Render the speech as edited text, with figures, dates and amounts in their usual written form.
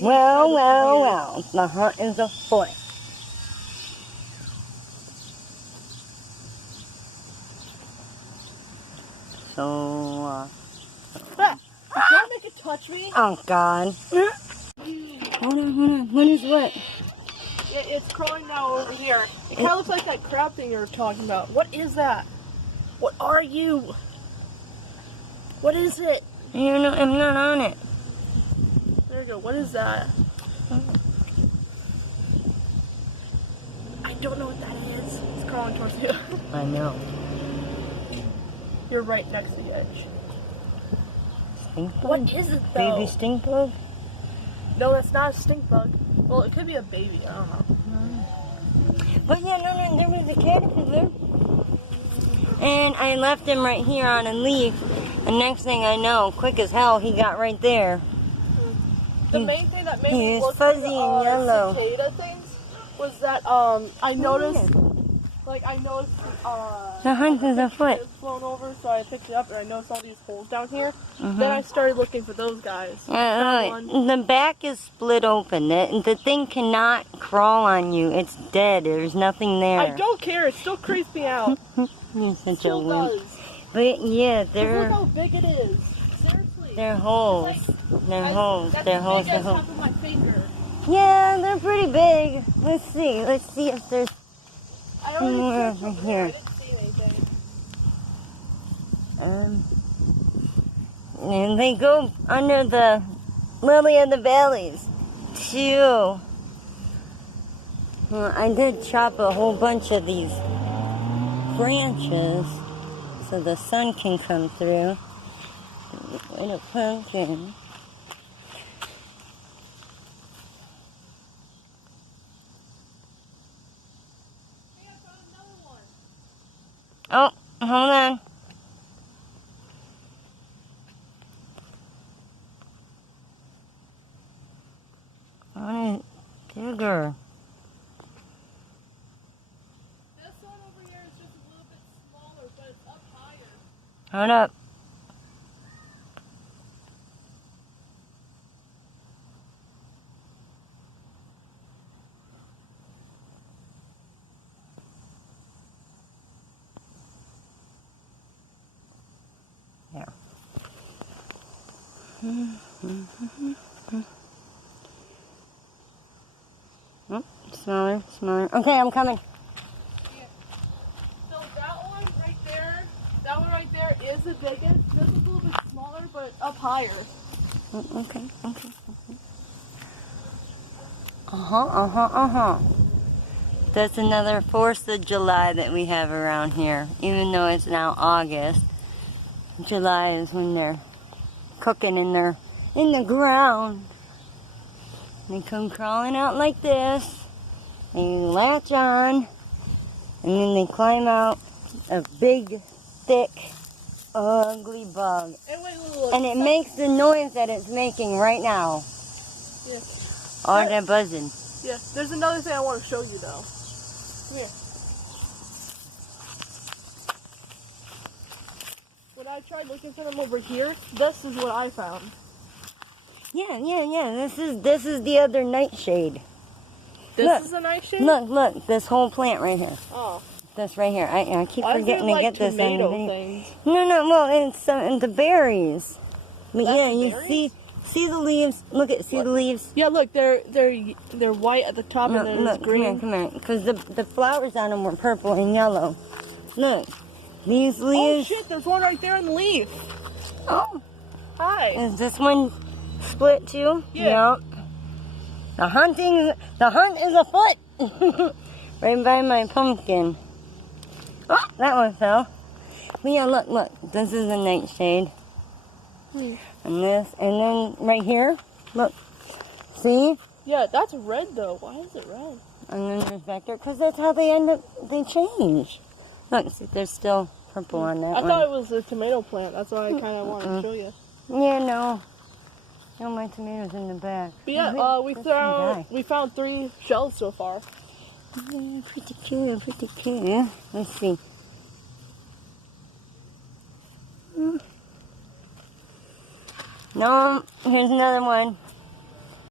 Well, well, well. The hunt is afoot. So, Don't make it touch me. oh God. Hold on. What is what? It's crawling now over here. It kind of looks like that crab thing you were talking about. What is that? What are you? What is it? You know, I'm not on it. There you go. What is that? I don't know what that is. It's crawling towards you. I know. You're right next to the edge. Stink bug? What is it though? Baby stink bug? No, that's not a stink bug. Well, it could be a baby. I don't know. But yeah, no, there was a caterpillar. And I left him right here on a leaf. And next thing I know, quick as hell, he got right there. The main thing that made he me is look fuzzy for the and yellow. cicada things was that I noticed, The hunt is afoot. it was flown over, so I picked it up and I noticed all these holes down here. Then I started looking for those guys. The back is split open. The thing cannot crawl on you. It's dead. There's nothing there. I don't care. It still creeps me out. You're such Still a wimp. does. But yeah, Look how big it is. Seriously. they're holes. They're holes. They're holes. That's as big as half of my finger. Yeah, they're pretty big. Let's see if there's I already more searched over over here. there. I didn't see anything. And they go under the lily of the valleys too. Well, I did chop a whole bunch of these branches so the sun can come through. Wait a pumpkin. Hey, I found another one. Oh, hold on. I want it bigger. This one over here is just a little bit smaller, but it's up higher. Hold up. There. Oh, smaller. Okay, I'm coming. Yeah. So that one right there is the biggest. This is a little bit smaller, but it's up higher. Okay. That's another 4th of July that we have around here. Even though it's now August, July is when they're cooking in the ground. They come crawling out like this. They latch on, and then they climb out a big, thick, ugly bug. And it makes the noise that it's making right now. Yeah. Or they're buzzing. Yeah. There's another thing I want to show you though. Come here. When I tried looking for them over here, this is what I found. Yeah. This is the other nightshade. This is a nightshade? Look, this whole plant right here. Oh. This right here. I keep forgetting to get this on the tomato video. things? No, well, it's the berries. But That's yeah, the you berries? see the leaves. Look at the leaves. Yeah, look, they're white at the top and then it's green. Come here, because the flowers on them were purple and yellow. Look, these Oh leaves. shit, there's one right there in the leaf. Oh, Hi. is this one split too? Yeah. Yep. The hunt is afoot. Right by my pumpkin. Oh, that one fell. But yeah, look. This is a nightshade. And this, and then right here, look. See? Yeah, that's red though. Why is it red? And then there's back there, because that's how they change. Look, see, there's still purple on that I one. thought it was a tomato plant. That's why I kind of wanted to show you. Yeah, no. No, my tomatoes in the back. But yeah, we found 3 shells so far. Yeah, pretty cute. Let's see. No, here's another one.